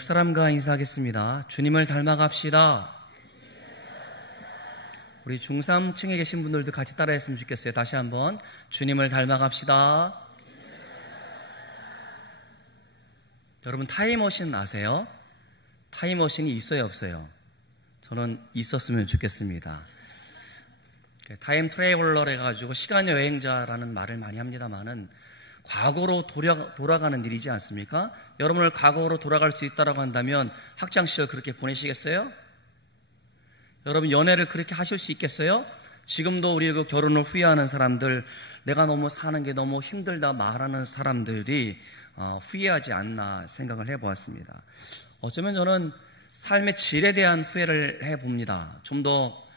옆 사람과 인사하겠습니다. 주님을 닮아갑시다. 우리 중3층에 계신 분들도 같이 따라했으면 좋겠어요. 다시 한번 주님을 닮아갑시다. 여러분 타임머신 아세요? 타임머신이 있어요 없어요? 저는 있었으면 좋겠습니다. 타임 트래블러 해가지고 시간 여행자라는 말을 많이 합니다만은 과거로 돌아가는 일이지 않습니까? 여러분을 과거로 돌아갈 수 있다고 한다면 학창시절 그렇게 보내시겠어요? 여러분 연애를 그렇게 하실 수 있겠어요? 지금도 우리 그 결혼을 후회하는 사람들, 내가 너무 사는 게 너무 힘들다 말하는 사람들이 후회하지 않나 생각을 해보았습니다. 어쩌면 저는 삶의 질에 대한 후회를 해봅니다. 좀 더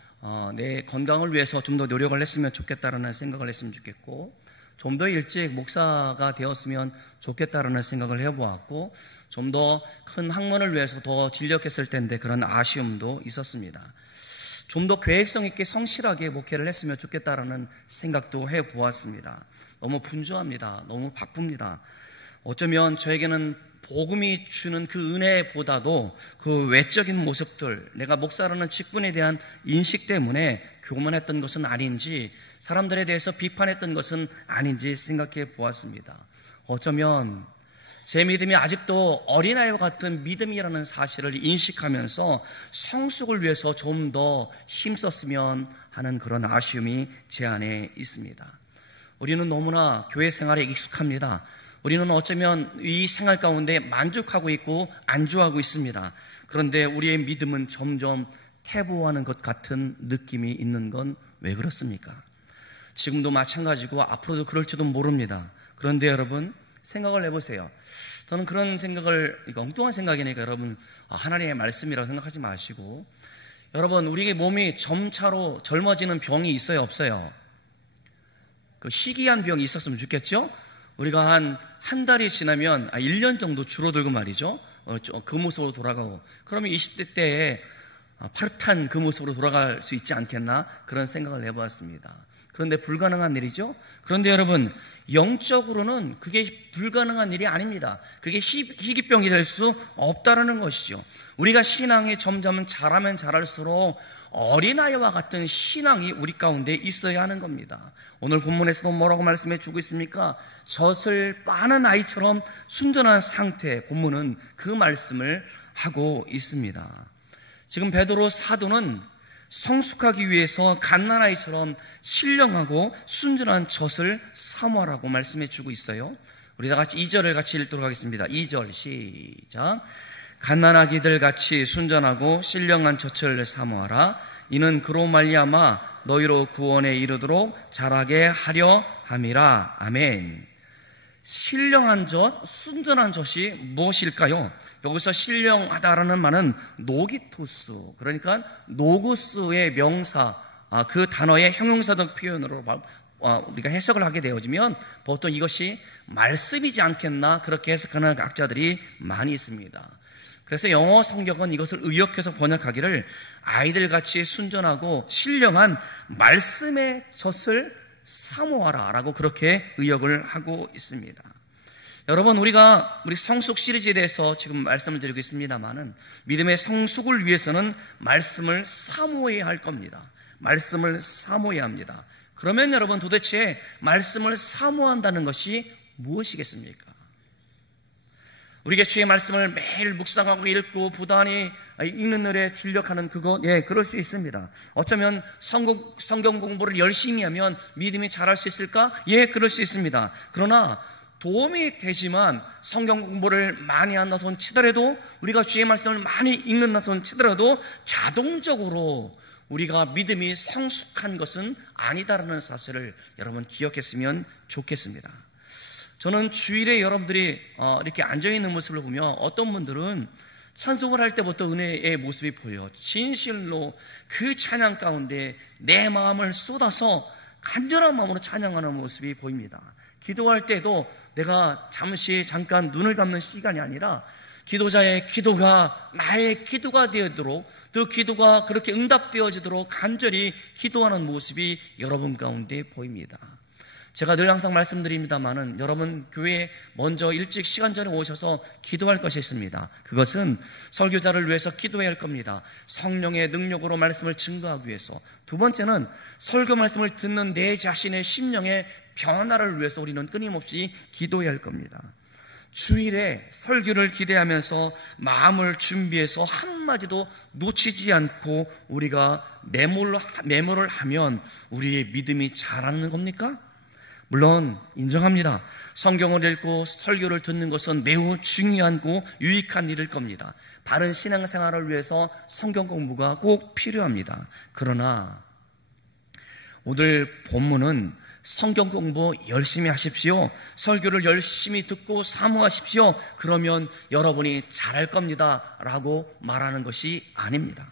내 건강을 위해서 좀 더 노력을 했으면 좋겠다라는 생각을 했으면 좋겠고, 좀 더 일찍 목사가 되었으면 좋겠다라는 생각을 해보았고, 좀 더 큰 학문을 위해서 더 진력했을 텐데 그런 아쉬움도 있었습니다. 좀 더 계획성 있게 성실하게 목회를 했으면 좋겠다라는 생각도 해보았습니다. 너무 분주합니다. 너무 바쁩니다. 어쩌면 저에게는 복음이 주는 그 은혜보다도 그 외적인 모습들, 내가 목사라는 직분에 대한 인식 때문에 교만했던 것은 아닌지, 사람들에 대해서 비판했던 것은 아닌지 생각해 보았습니다. 어쩌면 제 믿음이 아직도 어린아이와 같은 믿음이라는 사실을 인식하면서 성숙을 위해서 좀 더 힘썼으면 하는 그런 아쉬움이 제 안에 있습니다. 우리는 너무나 교회 생활에 익숙합니다. 우리는 어쩌면 이 생활 가운데 만족하고 있고 안주하고 있습니다. 그런데 우리의 믿음은 점점 퇴보하는 것 같은 느낌이 있는 건 왜 그렇습니까? 지금도 마찬가지고 앞으로도 그럴지도 모릅니다. 그런데 여러분 생각을 해보세요. 저는 그런 생각을, 이거 엉뚱한 생각이니까 여러분 하나님의 말씀이라고 생각하지 마시고, 여러분 우리의 몸이 점차로 젊어지는 병이 있어요 없어요? 그 희귀한 병이 있었으면 좋겠죠? 우리가 한 달이 지나면 1년 정도 줄어들고 말이죠. 그 모습으로 돌아가고, 그러면 20대 때에 파릇한 그 모습으로 돌아갈 수 있지 않겠나 그런 생각을 해보았습니다. 그런데 불가능한 일이죠. 그런데 여러분 영적으로는 그게 불가능한 일이 아닙니다. 그게 희귀병이 될 수 없다는 것이죠. 우리가 신앙이 점점 자라면 자랄수록 어린아이와 같은 신앙이 우리 가운데 있어야 하는 겁니다. 오늘 본문에서도 뭐라고 말씀해 주고 있습니까? 젖을 빠는 아이처럼 순전한 상태, 본문은 그 말씀을 하고 있습니다. 지금 베드로 사도는 성숙하기 위해서 갓난아이처럼 신령하고 순전한 젖을 사모하라고 말씀해 주고 있어요. 우리 다 같이 2절을 같이 읽도록 하겠습니다. 2절 시작. 갓난아기들 같이 순전하고 신령한 젖을 사모하라. 이는 그로 말미암아 너희로 구원에 이르도록 자라게 하려 함이라. 아멘. 신령한 젖, 순전한 젖이 무엇일까요? 여기서 신령하다라는 말은 노기토스, 그러니까 노구스의 명사, 그 단어의 형용사적 표현으로 우리가 해석을 하게 되어지면 보통 이것이 말씀이지 않겠나 그렇게 해석하는 학자들이 많이 있습니다. 그래서 영어 성경은 이것을 의역해서 번역하기를 아이들같이 순전하고 신령한 말씀의 젖을 사모하라 라고 그렇게 의역을 하고 있습니다. 여러분 우리 성숙 시리즈에 대해서 지금 말씀을 드리고 있습니다만은 믿음의 성숙을 위해서는 말씀을 사모해야 할 겁니다. 말씀을 사모해야 합니다. 그러면 여러분 도대체 말씀을 사모한다는 것이 무엇이겠습니까? 우리가 주의 말씀을 매일 묵상하고 읽고 부단히 읽는 일에 진력하는 그것, 그럴 수 있습니다. 어쩌면 성경 공부를 열심히 하면 믿음이 자랄 수 있을까? 그럴 수 있습니다. 그러나 도움이 되지만 성경 공부를 많이 한다 손 치더라도, 우리가 주의 말씀을 많이 읽는다 손 치더라도 자동적으로 우리가 믿음이 성숙한 것은 아니다라는 사실을 여러분 기억했으면 좋겠습니다. 저는 주일에 여러분들이 이렇게 앉아있는 모습을 보면 어떤 분들은 찬송을 할 때부터 은혜의 모습이 보여요. 진실로 그 찬양 가운데 내 마음을 쏟아서 간절한 마음으로 찬양하는 모습이 보입니다. 기도할 때도 내가 잠깐 눈을 감는 시간이 아니라 기도자의 기도가 나의 기도가 되도록, 그 기도가 그렇게 응답되어지도록 간절히 기도하는 모습이 여러분 가운데 보입니다. 제가 늘 항상 말씀드립니다마는 여러분 교회에 먼저 일찍 시간 전에 오셔서 기도할 것이 있습니다. 그것은 설교자를 위해서 기도해야 할 겁니다. 성령의 능력으로 말씀을 증거하기 위해서. 두 번째는 설교 말씀을 듣는 내 자신의 심령의 변화를 위해서 우리는 끊임없이 기도해야 할 겁니다. 주일에 설교를 기대하면서 마음을 준비해서 한마디도 놓치지 않고 우리가 메모를 하면 우리의 믿음이 자라는 겁니까? 물론 인정합니다. 성경을 읽고 설교를 듣는 것은 매우 중요하고 유익한 일일 겁니다. 바른 신앙생활을 위해서 성경 공부가 꼭 필요합니다. 그러나 오늘 본문은 성경 공부 열심히 하십시오. 설교를 열심히 듣고 사모하십시오. 그러면 여러분이 잘할 겁니다. 라고 말하는 것이 아닙니다.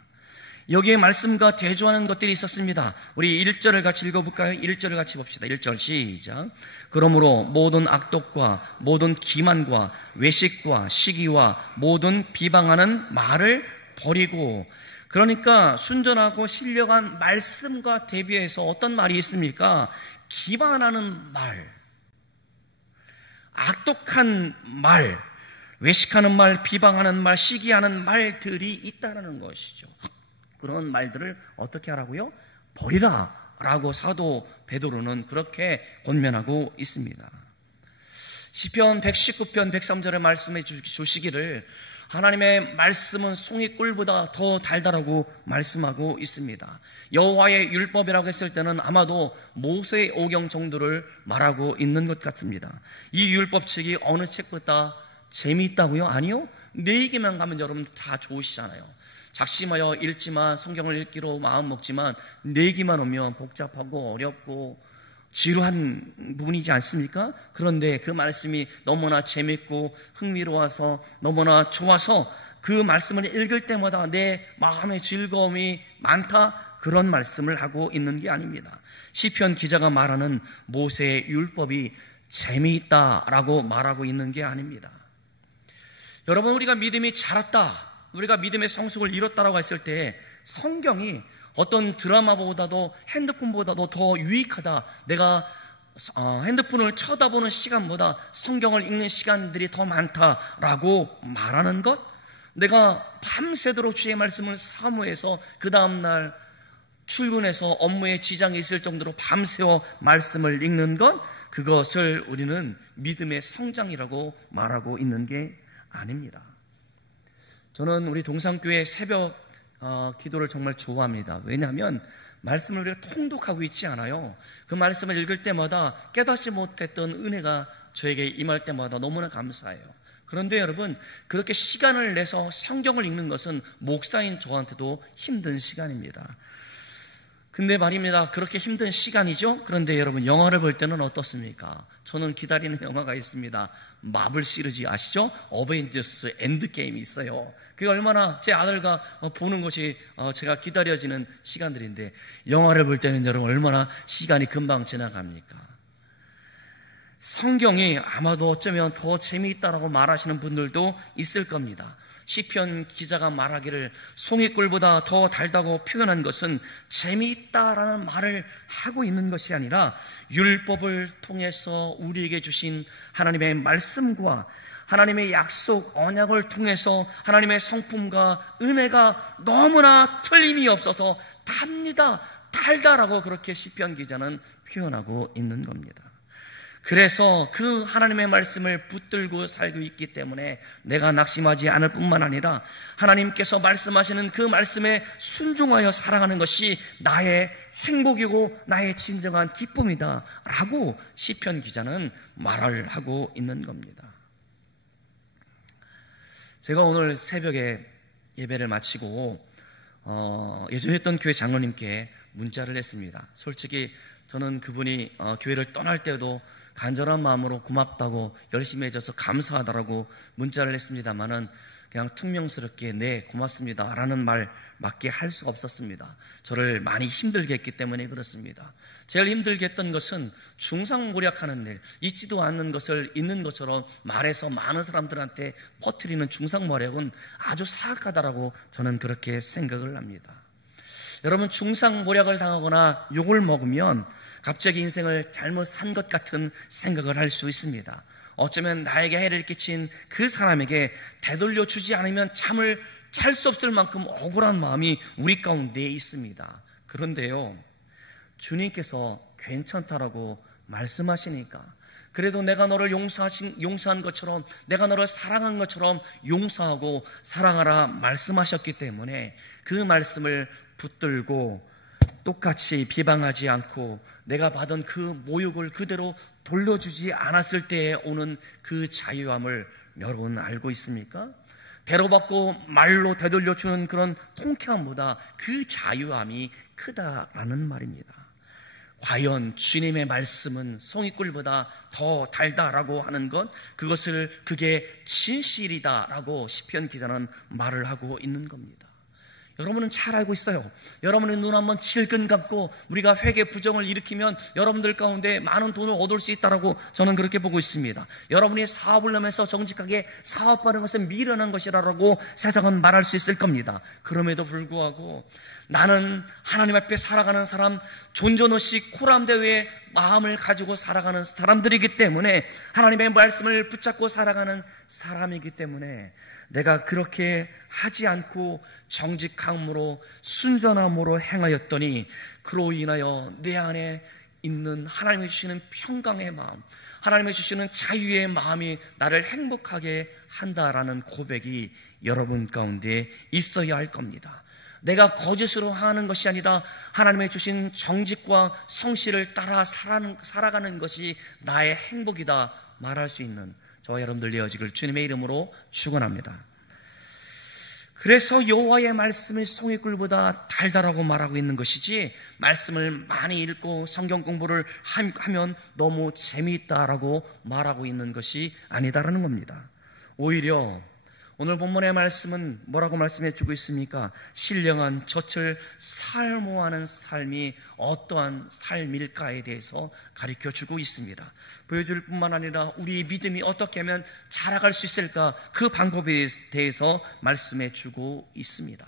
여기에 말씀과 대조하는 것들이 있었습니다. 우리 1절을 같이 읽어볼까요? 1절을 같이 봅시다. 1절 시작. 그러므로 모든 악독과 모든 기만과 외식과 시기와 모든 비방하는 말을 버리고. 그러니까 순전하고 신령한 말씀과 대비해서 어떤 말이 있습니까? 기만하는 말, 악독한 말, 외식하는 말, 비방하는 말, 시기하는 말들이 있다는 것이죠. 그런 말들을 어떻게 하라고요? 버리라 라고 사도 베드로는 그렇게 권면하고 있습니다. 시편 119편 103절에 말씀해 주시기를 하나님의 말씀은 송이꿀보다 더 달달하고 말씀하고 있습니다. 여호와의 율법이라고 했을 때는 아마도 모세의 오경 정도를 말하고 있는 것 같습니다. 이 율법책이 어느 책보다 재미있다고요? 아니요. 내 얘기만 가면 여러분 다 좋으시잖아요. 작심하여 읽지만 성경을 읽기로 마음 먹지만 내기만 오면 복잡하고 어렵고 지루한 부분이지 않습니까? 그런데 그 말씀이 너무나 재밌고 흥미로워서 너무나 좋아서 그 말씀을 읽을 때마다 내 마음의 즐거움이 많다, 그런 말씀을 하고 있는 게 아닙니다. 시편 기자가 말하는 모세의 율법이 재미있다라고 말하고 있는 게 아닙니다. 여러분, 우리가 믿음이 자랐다, 우리가 믿음의 성숙을 이뤘다라고 했을 때 성경이 어떤 드라마보다도 핸드폰보다도 더 유익하다, 내가 핸드폰을 쳐다보는 시간보다 성경을 읽는 시간들이 더 많다라고 말하는 것, 내가 밤새도록 주의 말씀을 사모해서 그 다음날 출근해서 업무에 지장이 있을 정도로 밤새워 말씀을 읽는 것, 그것을 우리는 믿음의 성장이라고 말하고 있는 게 아닙니다. 저는 우리 동산교회 새벽 기도를 정말 좋아합니다. 왜냐하면 말씀을 우리가 통독하고 있지 않아요. 그 말씀을 읽을 때마다 깨닫지 못했던 은혜가 저에게 임할 때마다 너무나 감사해요. 그런데 여러분, 그렇게 시간을 내서 성경을 읽는 것은 목사인 저한테도 힘든 시간입니다. 근데 말입니다, 그렇게 힘든 시간이죠. 그런데 여러분, 영화를 볼 때는 어떻습니까? 저는 기다리는 영화가 있습니다. 마블 시리즈 아시죠? 어벤져스 엔드게임이 있어요. 그게 얼마나 제 아들과 보는 것이 제가 기다려지는 시간들인데, 영화를 볼 때는 여러분 얼마나 시간이 금방 지나갑니까? 성경이 아마도 어쩌면 더 재미있다라고 말하시는 분들도 있을 겁니다. 시편 기자가 말하기를 송이꿀보다 더 달다고 표현한 것은 재미있다라는 말을 하고 있는 것이 아니라 율법을 통해서 우리에게 주신 하나님의 말씀과 하나님의 약속, 언약을 통해서 하나님의 성품과 은혜가 너무나 틀림이 없어서 답니다, 달다라고 그렇게 시편 기자는 표현하고 있는 겁니다. 그래서 그 하나님의 말씀을 붙들고 살고 있기 때문에 내가 낙심하지 않을 뿐만 아니라 하나님께서 말씀하시는 그 말씀에 순종하여 살아가는 것이 나의 행복이고 나의 진정한 기쁨이다 라고 시편 기자는 말을 하고 있는 겁니다. 제가 오늘 새벽에 예배를 마치고 예전에 했던 교회 장로님께 문자를 했습니다. 솔직히 저는 그분이 교회를 떠날 때도 간절한 마음으로 고맙다고, 열심히 해줘서 감사하다라고 문자를 했습니다만은 그냥 퉁명스럽게 네 고맙습니다 라는 말밖에 할 수가 없었습니다. 저를 많이 힘들게 했기 때문에 그렇습니다. 제일 힘들게 했던 것은 중상모략하는 일, 있지도 않는 것을 있는 것처럼 말해서 많은 사람들한테 퍼뜨리는 중상모략은 아주 사악하다라고 저는 그렇게 생각을 합니다. 여러분, 중상모략을 당하거나 욕을 먹으면 갑자기 인생을 잘못 산 것 같은 생각을 할 수 있습니다. 어쩌면 나에게 해를 끼친 그 사람에게 되돌려 주지 않으면 잠을 잘 수 없을 만큼 억울한 마음이 우리 가운데 있습니다. 그런데요, 주님께서 괜찮다라고 말씀하시니까, 그래도 내가 너를 용서한 것처럼, 내가 너를 사랑한 것처럼 용서하고 사랑하라 말씀하셨기 때문에 그 말씀을 붙들고 똑같이 비방하지 않고 내가 받은 그 모욕을 그대로 돌려주지 않았을 때에 오는 그 자유함을 여러분 알고 있습니까? 배로받고 말로 되돌려주는 그런 통쾌함보다 그 자유함이 크다라는 말입니다. 과연 주님의 말씀은 송이꿀보다 더 달다라고 하는 것, 그게 진실이다라고 시편 기자는 말을 하고 있는 겁니다. 여러분은 잘 알고 있어요. 여러분의 눈 한번 질끈 감고 우리가 회개 부정을 일으키면 여러분들 가운데 많은 돈을 얻을 수 있다라고 저는 그렇게 보고 있습니다. 여러분이 사업을 하면서 정직하게 사업하는 것은 미련한 것이라고 세상은 말할 수 있을 겁니다. 그럼에도 불구하고 나는 하나님 앞에 살아가는 사람, 존존 없이 코람대회의 마음을 가지고 살아가는 사람들이기 때문에, 하나님의 말씀을 붙잡고 살아가는 사람이기 때문에 내가 그렇게 하지 않고 정직함으로 순전함으로 행하였더니 그로 인하여 내 안에 있는 하나님이 주시는 평강의 마음, 하나님이 주시는 자유의 마음이 나를 행복하게 한다라는 고백이 여러분 가운데 있어야 할 겁니다. 내가 거짓으로 하는 것이 아니라 하나님의 주신 정직과 성실을 따라 살아가는 것이 나의 행복이다 말할 수 있는 저와 여러분들 되어지길 주님의 이름으로 축원합니다. 그래서 여호와의 말씀이 송이꿀보다 달다라고 말하고 있는 것이지, 말씀을 많이 읽고 성경 공부를 하면 너무 재미있다라고 말하고 있는 것이 아니다라는 겁니다. 오히려 오늘 본문의 말씀은 뭐라고 말씀해 주고 있습니까? 신령한 젖을 살모하는 삶이 어떠한 삶일까에 대해서 가르쳐 주고 있습니다. 보여줄 뿐만 아니라 우리의 믿음이 어떻게 하면 자라갈 수 있을까, 그 방법에 대해서 말씀해 주고 있습니다.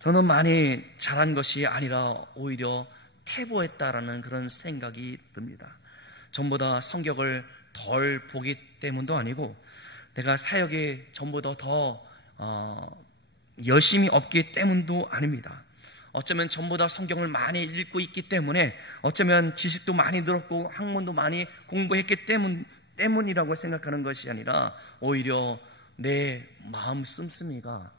저는 많이 자란 것이 아니라 오히려 퇴보했다라는 그런 생각이 듭니다. 전보다 성경을 덜 보기 때문도 아니고, 내가 사역에 전보다 더 열심히 없기 때문도 아닙니다. 어쩌면 전보다 성경을 많이 읽고 있기 때문에, 어쩌면 지식도 많이 늘었고 학문도 많이 공부했기 때문이라고 생각하는 것이 아니라, 오히려 내 마음 씀씀이가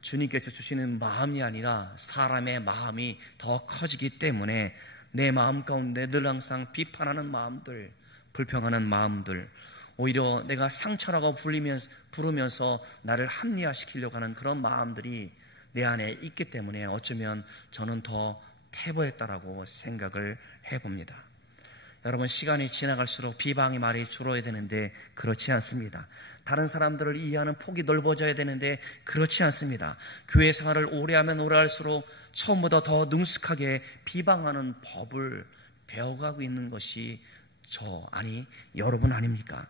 주님께서 주시는 마음이 아니라 사람의 마음이 더 커지기 때문에 내 마음 가운데 늘 항상 비판하는 마음들, 불평하는 마음들, 오히려 내가 상처라고 부르면서 나를 합리화시키려고 하는 그런 마음들이 내 안에 있기 때문에 어쩌면 저는 더 퇴보했다라고 생각을 해봅니다. 여러분, 시간이 지나갈수록 비방의 말이 줄어야 되는데 그렇지 않습니다. 다른 사람들을 이해하는 폭이 넓어져야 되는데 그렇지 않습니다. 교회 생활을 오래 하면 오래 할수록 처음보다 더 능숙하게 비방하는 법을 배워가고 있는 것이 여러분 아닙니까?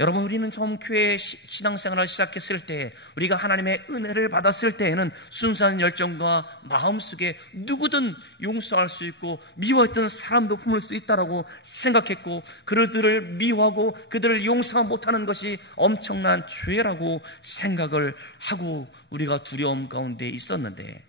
여러분, 우리는 처음 교회 신앙생활을 시작했을 때, 우리가 하나님의 은혜를 받았을 때에는 순수한 열정과 마음속에 누구든 용서할 수 있고 미워했던 사람도 품을 수 있다라고 생각했고, 그들을 미워하고 그들을 용서 못하는 것이 엄청난 죄라고 생각을 하고 우리가 두려움 가운데 있었는데,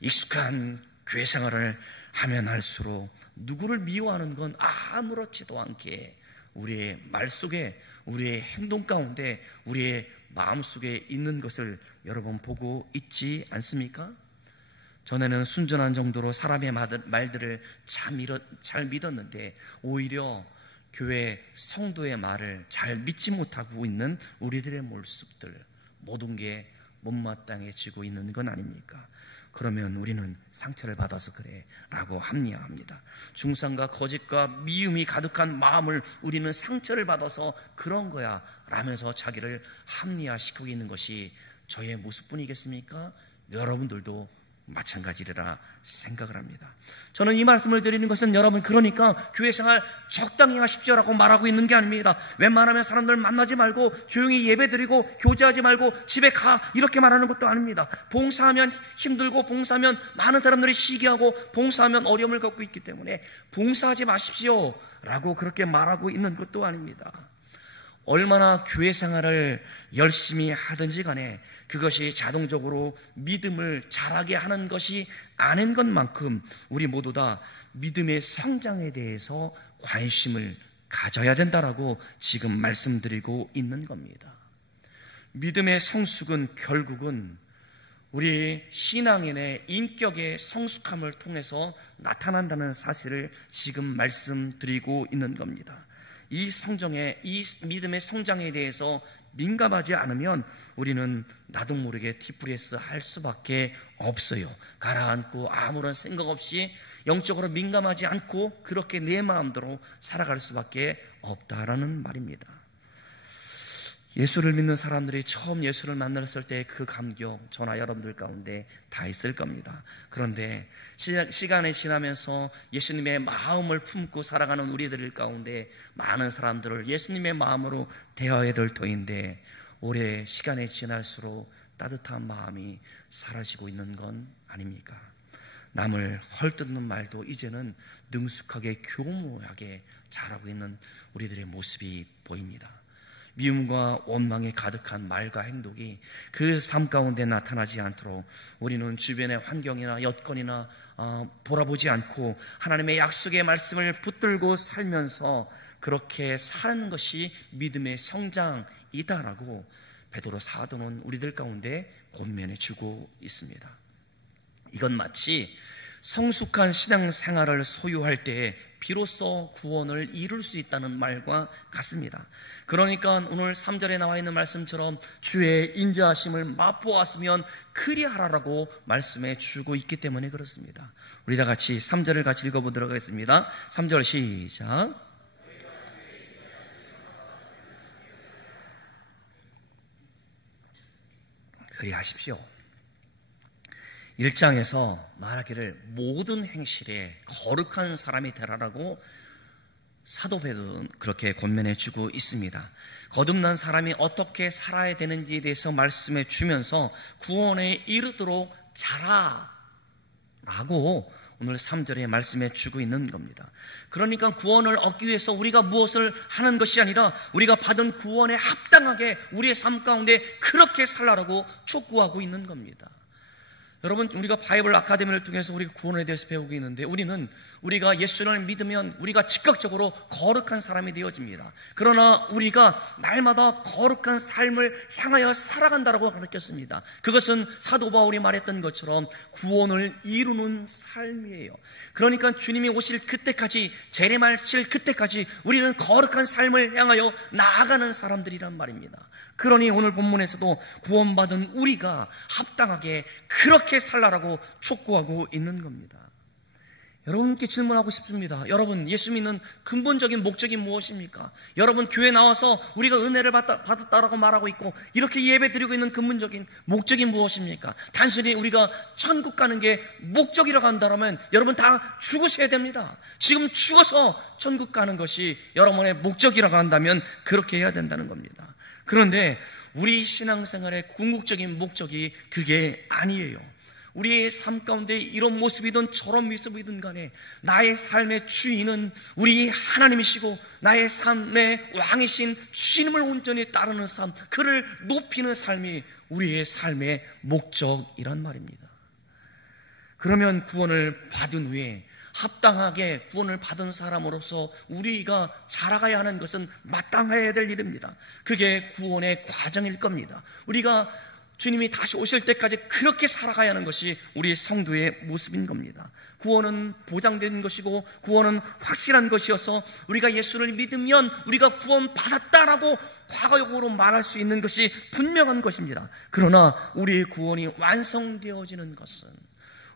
익숙한 교회 생활을 하면 할수록 누구를 미워하는 건 아무렇지도 않게 우리의 말 속에, 우리의 행동 가운데, 우리의 마음 속에 있는 것을 여러분 보고 있지 않습니까? 전에는 순전한 정도로 사람의 말들을 잘 믿었는데, 오히려 교회 성도의 말을 잘 믿지 못하고 있는 우리들의 모습들, 모든 게 못마땅해지고 있는 건 아닙니까? 그러면 우리는 상처를 받아서 그래 라고 합리화합니다. 중상과 거짓과 미움이 가득한 마음을 우리는 상처를 받아서 그런 거야 라면서 자기를 합리화시키고 있는 것이 저의 모습뿐이겠습니까? 여러분들도 마찬가지리라 생각을 합니다. 저는 이 말씀을 드리는 것은 여러분, 그러니까 교회 생활 적당히 하십시오라고 말하고 있는 게 아닙니다. 웬만하면 사람들 만나지 말고 조용히 예배드리고 교제하지 말고 집에 가, 이렇게 말하는 것도 아닙니다. 봉사하면 힘들고 봉사하면 많은 사람들이 시기하고 봉사하면 어려움을 겪고 있기 때문에 봉사하지 마십시오 라고 그렇게 말하고 있는 것도 아닙니다. 얼마나 교회 생활을 열심히 하든지 간에 그것이 자동적으로 믿음을 자라게 하는 것이 아닌 것만큼 우리 모두 다 믿음의 성장에 대해서 관심을 가져야 된다라고 지금 말씀드리고 있는 겁니다. 믿음의 성숙은 결국은 우리 신앙인의 인격의 성숙함을 통해서 나타난다는 사실을 지금 말씀드리고 있는 겁니다. 이 믿음의 성장에 대해서 민감하지 않으면 우리는 나도 모르게 티프레스 할 수밖에 없어요. 가라앉고 아무런 생각 없이 영적으로 민감하지 않고 그렇게 내 마음대로 살아갈 수밖에 없다라는 말입니다. 예수를 믿는 사람들이 처음 예수를 만났을 때 그 감격, 저나 여러분들 가운데 다 있을 겁니다. 그런데 시간이 지나면서 예수님의 마음을 품고 살아가는 우리들 가운데 많은 사람들을 예수님의 마음으로 대해야 될 터인데 오래 시간이 지날수록 따뜻한 마음이 사라지고 있는 건 아닙니까? 남을 헐뜯는 말도 이제는 능숙하게 교묘하게 잘하고 있는 우리들의 모습이 보입니다. 미움과 원망이 가득한 말과 행동이 그 삶 가운데 나타나지 않도록 우리는 주변의 환경이나 여건이나 돌아보지 않고 하나님의 약속의 말씀을 붙들고 살면서 그렇게 사는 것이 믿음의 성장이다라고 베드로 사도는 우리들 가운데 권면해 주고 있습니다. 이건 마치 성숙한 신앙생활을 소유할 때에 비로소 구원을 이룰 수 있다는 말과 같습니다. 그러니까 오늘 3절에 나와 있는 말씀처럼 주의 인자하심을 맛보았으면 그리하라라고 말씀해 주고 있기 때문에 그렇습니다. 우리 다 같이 3절을 같이 읽어보도록 하겠습니다. 3절 시작. 그리하십시오. 1장에서 말하기를 모든 행실에 거룩한 사람이 되라라고 사도 베드로는 그렇게 권면해 주고 있습니다. 거듭난 사람이 어떻게 살아야 되는지에 대해서 말씀해 주면서 구원에 이르도록 자라라고 오늘 3절에 말씀해 주고 있는 겁니다. 그러니까 구원을 얻기 위해서 우리가 무엇을 하는 것이 아니라 우리가 받은 구원에 합당하게 우리의 삶 가운데 그렇게 살라라고 촉구하고 있는 겁니다. 여러분, 우리가 바이블 아카데미를 통해서 우리가 구원에 대해서 배우고 있는데 우리가 예수를 믿으면 우리가 즉각적으로 거룩한 사람이 되어집니다. 그러나 우리가 날마다 거룩한 삶을 향하여 살아간다고 가르쳤습니다. 그것은 사도 바울이 말했던 것처럼 구원을 이루는 삶이에요. 그러니까 주님이 오실 그때까지, 재림하실 그때까지 우리는 거룩한 삶을 향하여 나아가는 사람들이란 말입니다. 그러니 오늘 본문에서도 구원받은 우리가 합당하게 그렇게 살라라고 촉구하고 있는 겁니다. 여러분께 질문하고 싶습니다. 여러분, 예수 믿는 근본적인 목적이 무엇입니까? 여러분, 교회 나와서 우리가 은혜를 받았다라고 말하고 있고 이렇게 예배 드리고 있는 근본적인 목적이 무엇입니까? 단순히 우리가 천국 가는 게 목적이라고 한다면 여러분 다 죽으셔야 됩니다. 지금 죽어서 천국 가는 것이 여러분의 목적이라고 한다면 그렇게 해야 된다는 겁니다. 그런데 우리 신앙생활의 궁극적인 목적이 그게 아니에요. 우리의 삶 가운데 이런 모습이든 저런 모습이든 간에 나의 삶의 주인은 우리 하나님이시고 나의 삶의 왕이신 주님을 온전히 따르는 삶, 그를 높이는 삶이 우리의 삶의 목적이란 말입니다. 그러면 구원을 받은 후에 합당하게 구원을 받은 사람으로서 우리가 자라가야 하는 것은 마땅해야 될 일입니다. 그게 구원의 과정일 겁니다. 우리가 주님이 다시 오실 때까지 그렇게 살아가야 하는 것이 우리 성도의 모습인 겁니다. 구원은 보장된 것이고 구원은 확실한 것이어서 우리가 예수를 믿으면 우리가 구원받았다라고 과거적으로 말할 수 있는 것이 분명한 것입니다. 그러나 우리의 구원이 완성되어지는 것은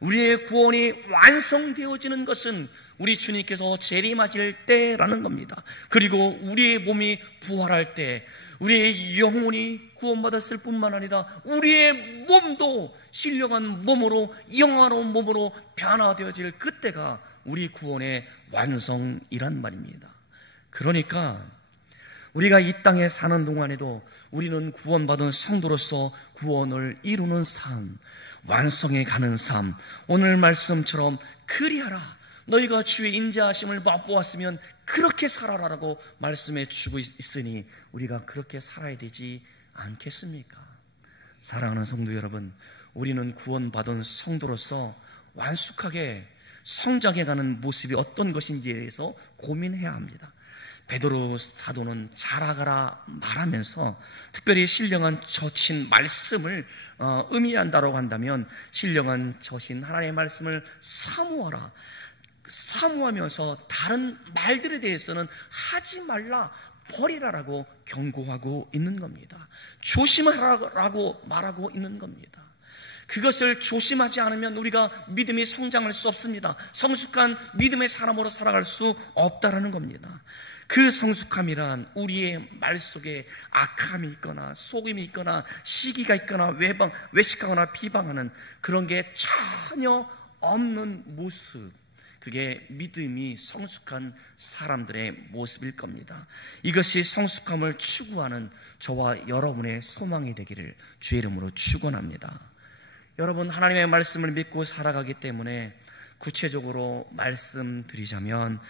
우리의 구원이 완성되어지는 것은 우리 주님께서 재림하실 때라는 겁니다. 그리고 우리의 몸이 부활할 때 우리의 영혼이 구원받았을 뿐만 아니라 우리의 몸도 신령한 몸으로, 영화로운 몸으로 변화되어질 그때가 우리 구원의 완성이란 말입니다. 그러니까 우리가 이 땅에 사는 동안에도 우리는 구원받은 성도로서 구원을 이루는 삶, 완성해 가는 삶, 오늘 말씀처럼 그리하라, 너희가 주의 인자하심을 맛보았으면 그렇게 살아라라고 말씀해 주고 있으니 우리가 그렇게 살아야 되지 않겠습니까? 사랑하는 성도 여러분, 우리는 구원받은 성도로서 완숙하게 성장해가는 모습이 어떤 것인지에 대해서 고민해야 합니다. 베드로 사도는 자라가라 말하면서 특별히 신령한 젖인 말씀을 의미한다고 한다면 신령한 젖인 하나님의 말씀을 사모하라, 사모하면서 다른 말들에 대해서는 하지 말라, 버리라라고 경고하고 있는 겁니다. 조심하라고 말하고 있는 겁니다. 그것을 조심하지 않으면 우리가 믿음이 성장할 수 없습니다. 성숙한 믿음의 사람으로 살아갈 수 없다라는 겁니다. 그 성숙함이란 우리의 말 속에 악함이 있거나 속임이 있거나 시기가 있거나 외식하거나 비방하는 그런 게 전혀 없는 모습, 그게 믿음이 성숙한 사람들의 모습일 겁니다. 이것이 성숙함을 추구하는 저와 여러분의 소망이 되기를 주의 이름으로 축원합니다. 여러분, 하나님의 말씀을 믿고 살아가기 때문에 구체적으로 말씀드리자면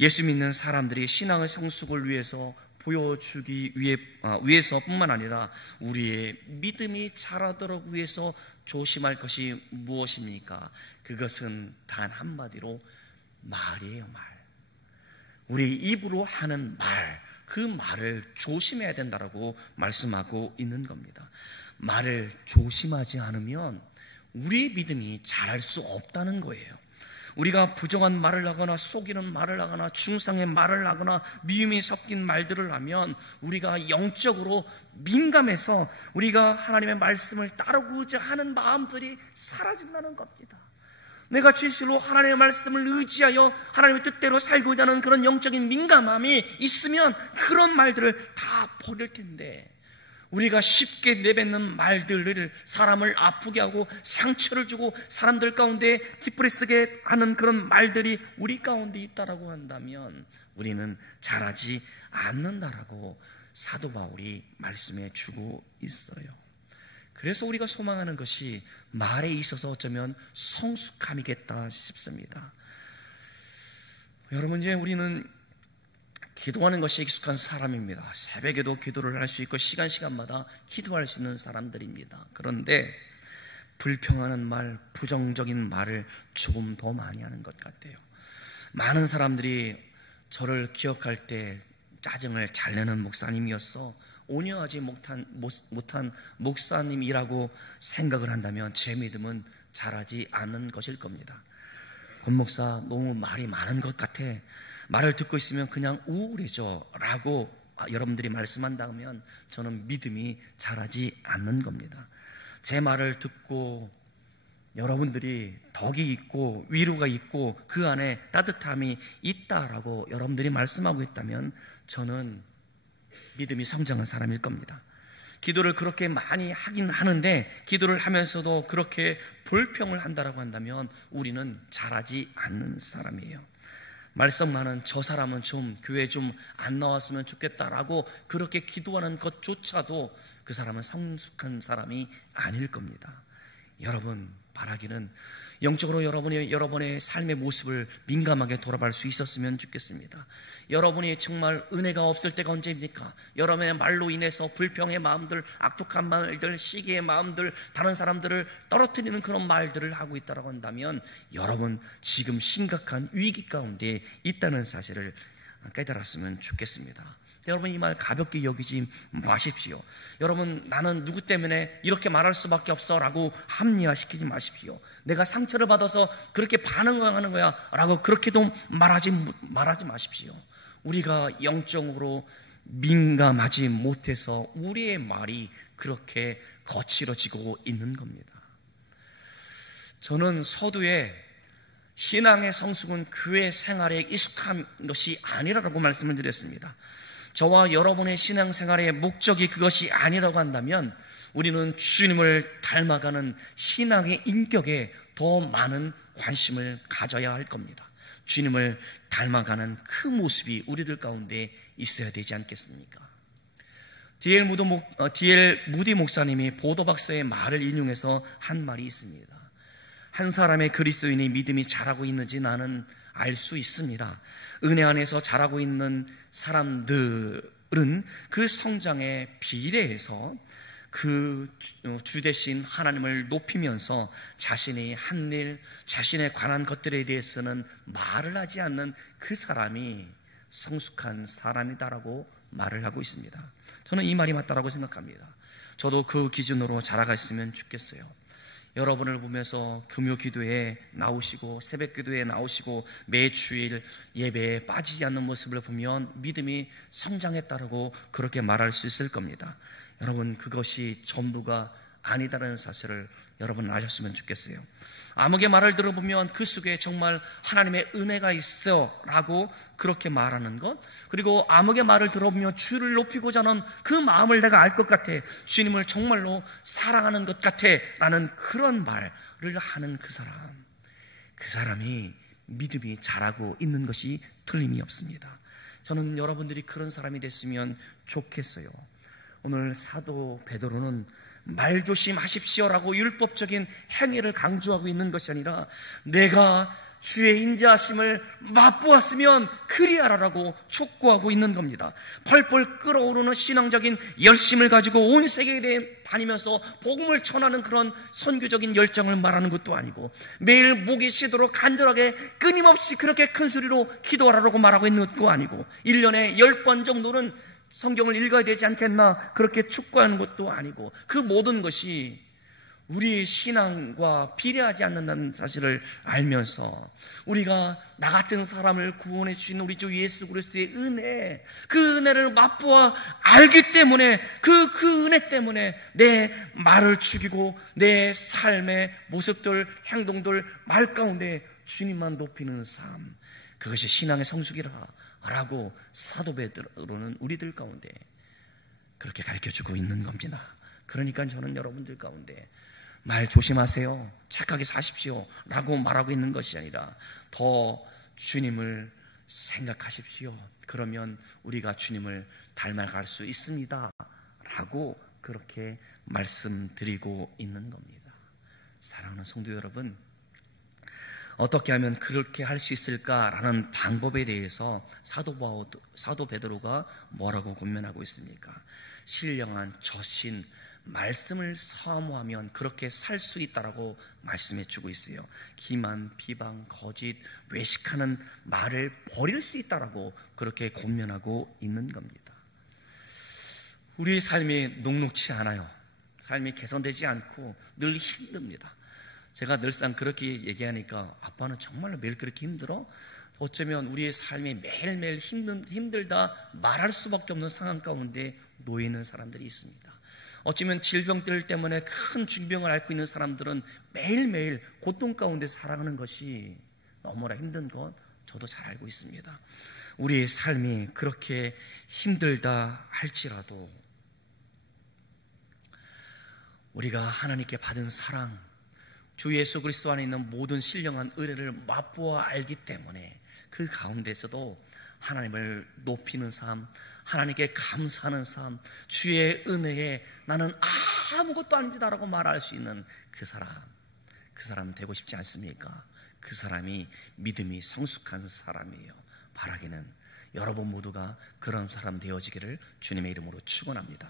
예수 믿는 사람들이 신앙의 성숙을 위해서 보여주기 위해서뿐만 아니라 우리의 믿음이 자라도록 위해서 조심할 것이 무엇입니까? 그것은 단 한마디로 말이에요. 말. 우리 입으로 하는 말, 그 말을 조심해야 된다라고 말씀하고 있는 겁니다. 말을 조심하지 않으면 우리 믿음이 자랄 수 없다는 거예요. 우리가 부정한 말을 하거나 속이는 말을 하거나 중상의 말을 하거나 미움이 섞인 말들을 하면 우리가 영적으로 민감해서 우리가 하나님의 말씀을 따르고자 하는 마음들이 사라진다는 겁니다. 내가 진실로 하나님의 말씀을 의지하여 하나님의 뜻대로 살고자 하는 그런 영적인 민감함이 있으면 그런 말들을 다 버릴 텐데, 우리가 쉽게 내뱉는 말들을 사람을 아프게 하고 상처를 주고 사람들 가운데 기쁘게 쓰게 하는 그런 말들이 우리 가운데 있다라고 한다면 우리는 자라지 않는다라고 사도 바울이 말씀해 주고 있어요. 그래서 우리가 소망하는 것이 말에 있어서 어쩌면 성숙함이겠다 싶습니다. 여러분, 이제 우리는 기도하는 것이 익숙한 사람입니다. 새벽에도 기도를 할 수 있고 시간마다 기도할 수 있는 사람들입니다. 그런데 불평하는 말, 부정적인 말을 조금 더 많이 하는 것 같아요. 많은 사람들이 저를 기억할 때 짜증을 잘 내는 목사님이었어, 온유하지 못한 목사님이라고 생각을 한다면 제 믿음은 자라지 않는 것일 겁니다. 권 목사 너무 말이 많은 것 같아, 말을 듣고 있으면 그냥 우울해져 라고 여러분들이 말씀한다면 저는 믿음이 자라지 않는 겁니다. 제 말을 듣고 여러분들이 덕이 있고 위로가 있고 그 안에 따뜻함이 있다라고 여러분들이 말씀하고 있다면 저는 믿음이 성장한 사람일 겁니다. 기도를 그렇게 많이 하긴 하는데 기도를 하면서도 그렇게 불평을 한다라고 한다면 우리는 자라지 않는 사람이에요. 말썽 많은 저 사람은 좀 교회 좀 안 나왔으면 좋겠다라고 그렇게 기도하는 것조차도 그 사람은 성숙한 사람이 아닐 겁니다. 여러분, 바라기는 영적으로 여러분의 삶의 모습을 민감하게 돌아볼 수 있었으면 좋겠습니다. 여러분이 정말 은혜가 없을 때가 언제입니까? 여러분의 말로 인해서 불평의 마음들, 악독한 말들, 시기의 마음들, 다른 사람들을 떨어뜨리는 그런 말들을 하고 있다고 한다면 여러분 지금 심각한 위기 가운데 있다는 사실을 깨달았으면 좋겠습니다. 여러분, 이 말 가볍게 여기지 마십시오. 여러분, 나는 누구 때문에 이렇게 말할 수밖에 없어 라고 합리화시키지 마십시오. 내가 상처를 받아서 그렇게 반응하는 거야 라고 그렇게도 말하지 마십시오. 우리가 영적으로 민감하지 못해서 우리의 말이 그렇게 거칠어지고 있는 겁니다. 저는 서두에 신앙의 성숙은 교회 생활에 익숙한 것이 아니라고 말씀을 드렸습니다. 저와 여러분의 신앙생활의 목적이 그것이 아니라고 한다면 우리는 주님을 닮아가는 신앙의 인격에 더 많은 관심을 가져야 할 겁니다. 주님을 닮아가는 그 모습이 우리들 가운데 있어야 되지 않겠습니까? D.L. 무디 목사님이 보도박사의 말을 인용해서 한 말이 있습니다. 한 사람의 그리스도인의 믿음이 자라고 있는지 나는 알 수 있습니다. 은혜 안에서 자라고 있는 사람들은 그 성장에 비례해서 그 주 대신 하나님을 높이면서 자신이 한 일, 자신에 관한 것들에 대해서는 말을 하지 않는 그 사람이 성숙한 사람이다라고 말을 하고 있습니다. 저는 이 말이 맞다라고 생각합니다. 저도 그 기준으로 자라갔으면 좋겠어요. 여러분을 보면서 금요 기도에 나오시고 새벽 기도에 나오시고 매 주일 예배에 빠지지 않는 모습을 보면 믿음이 성장했다라고 그렇게 말할 수 있을 겁니다. 여러분, 그것이 전부가 아니다라는 사실을 여러분 아셨으면 좋겠어요. 아무개 말을 들어보면 그 속에 정말 하나님의 은혜가 있어 라고 그렇게 말하는 것, 그리고 아무개 말을 들어보면 주를 높이고자 하는 그 마음을 내가 알 것 같아, 주님을 정말로 사랑하는 것 같아 라는 그런 말을 하는 그 사람이 믿음이 자라고 있는 것이 틀림이 없습니다. 저는 여러분들이 그런 사람이 됐으면 좋겠어요. 오늘 사도 베드로는 말조심하십시오라고 율법적인 행위를 강조하고 있는 것이 아니라 내가 주의 인자하심을 맛보았으면 그리하라라고 촉구하고 있는 겁니다. 펄펄 끓어오르는 신앙적인 열심을 가지고 온 세계에 다니면서 복음을 전하는 그런 선교적인 열정을 말하는 것도 아니고 매일 목이 쉬도록 간절하게 끊임없이 그렇게 큰 소리로 기도하라고 말하고 있는 것도 아니고 1년에 10번 정도는 성경을 읽어야 되지 않겠나 그렇게 촉구하는 것도 아니고 그 모든 것이 우리의 신앙과 비례하지 않는다는 사실을 알면서 우리가 나 같은 사람을 구원해 주신 우리 주 예수 그리스도의 은혜, 그 은혜를 맛보아 알기 때문에 그 은혜 때문에 내 말을 죽이고 내 삶의 모습들, 행동들, 말 가운데 주님만 높이는 삶, 그것이 신앙의 성숙이라 라고 사도 베드로는 우리들 가운데 그렇게 가르쳐주고 있는 겁니다. 그러니까 저는 여러분들 가운데 말 조심하세요, 착하게 사십시오 라고 말하고 있는 것이 아니라 더 주님을 생각하십시오. 그러면 우리가 주님을 닮아갈 수 있습니다 라고 그렇게 말씀드리고 있는 겁니다. 사랑하는 성도 여러분, 어떻게 하면 그렇게 할 수 있을까라는 방법에 대해서 사도 베드로가 뭐라고 권면하고 있습니까? 신령한 저신, 말씀을 사모하면 그렇게 살 수 있다라고 말씀해 주고 있어요. 기만, 비방, 거짓, 외식하는 말을 버릴 수 있다라고 그렇게 권면하고 있는 겁니다. 우리의 삶이 녹록치 않아요. 삶이 개선되지 않고 늘 힘듭니다. 제가 늘상 그렇게 얘기하니까 아빠는 정말로 매일 그렇게 힘들어? 어쩌면 우리의 삶이 매일매일 힘들다 말할 수밖에 없는 상황 가운데 놓여 있는 사람들이 있습니다. 어쩌면 질병들 때문에 큰 중병을 앓고 있는 사람들은 매일매일 고통 가운데 살아가는 것이 너무나 힘든 것 저도 잘 알고 있습니다. 우리의 삶이 그렇게 힘들다 할지라도 우리가 하나님께 받은 사랑, 주 예수 그리스도 안에 있는 모든 신령한 은혜를 맛보아 알기 때문에 그 가운데서도 하나님을 높이는 삶, 하나님께 감사하는 삶, 주의 은혜에 나는 아무것도 아닙니다라고 말할 수 있는 그 사람 되고 싶지 않습니까? 그 사람이 믿음이 성숙한 사람이에요. 바라기는 여러분 모두가 그런 사람 되어지기를 주님의 이름으로 축원합니다.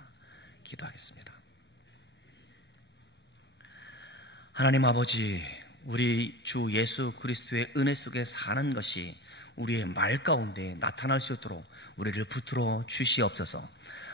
기도하겠습니다. 하나님 아버지, 우리 주 예수 그리스도의 은혜 속에 사는 것이 우리의 말 가운데 나타날 수 있도록 우리를 붙들어 주시옵소서.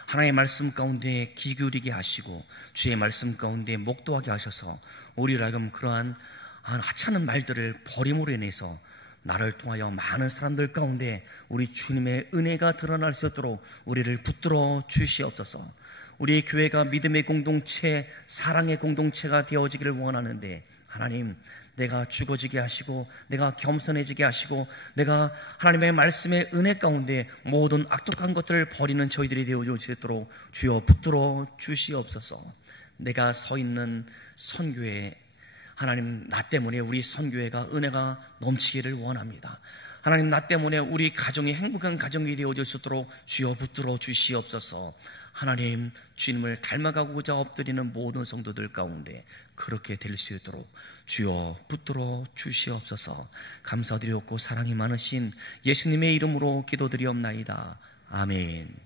하나님의 말씀 가운데 귀 기울이게 하시고 주의 말씀 가운데 목도하게 하셔서 우리를 하여금 그러한 하찮은 말들을 버림으로 인해서 나를 통하여 많은 사람들 가운데 우리 주님의 은혜가 드러날 수 있도록 우리를 붙들어 주시옵소서. 우리 교회가 믿음의 공동체, 사랑의 공동체가 되어지기를 원하는데 하나님, 내가 죽어지게 하시고 내가 겸손해지게 하시고 내가 하나님의 말씀의 은혜 가운데 모든 악독한 것들을 버리는 저희들이 되어 주시도록 주여 붙들어 주시옵소서. 내가 서 있는 선교회, 하나님, 나 때문에 우리 선교회가 은혜가 넘치기를 원합니다. 하나님, 나 때문에 우리 가정이 행복한 가정이 되어질 수 있도록 주여 붙들어 주시옵소서. 하나님, 주님을 닮아가고자 엎드리는 모든 성도들 가운데 그렇게 될 수 있도록 주여 붙들어 주시옵소서. 감사드리옵고 사랑이 많으신 예수님의 이름으로 기도드리옵나이다. 아멘.